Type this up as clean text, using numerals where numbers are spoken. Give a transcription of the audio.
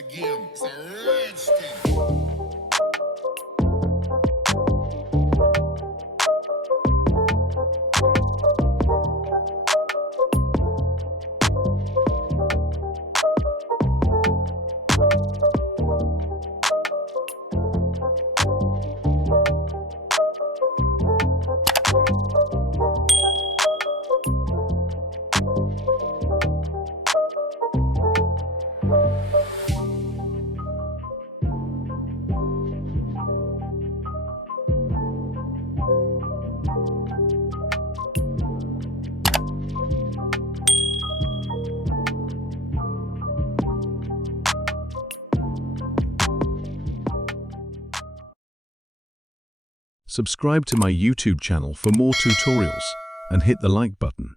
again. It's a rich thing. Subscribe to my YouTube channel for more tutorials and hit the like button.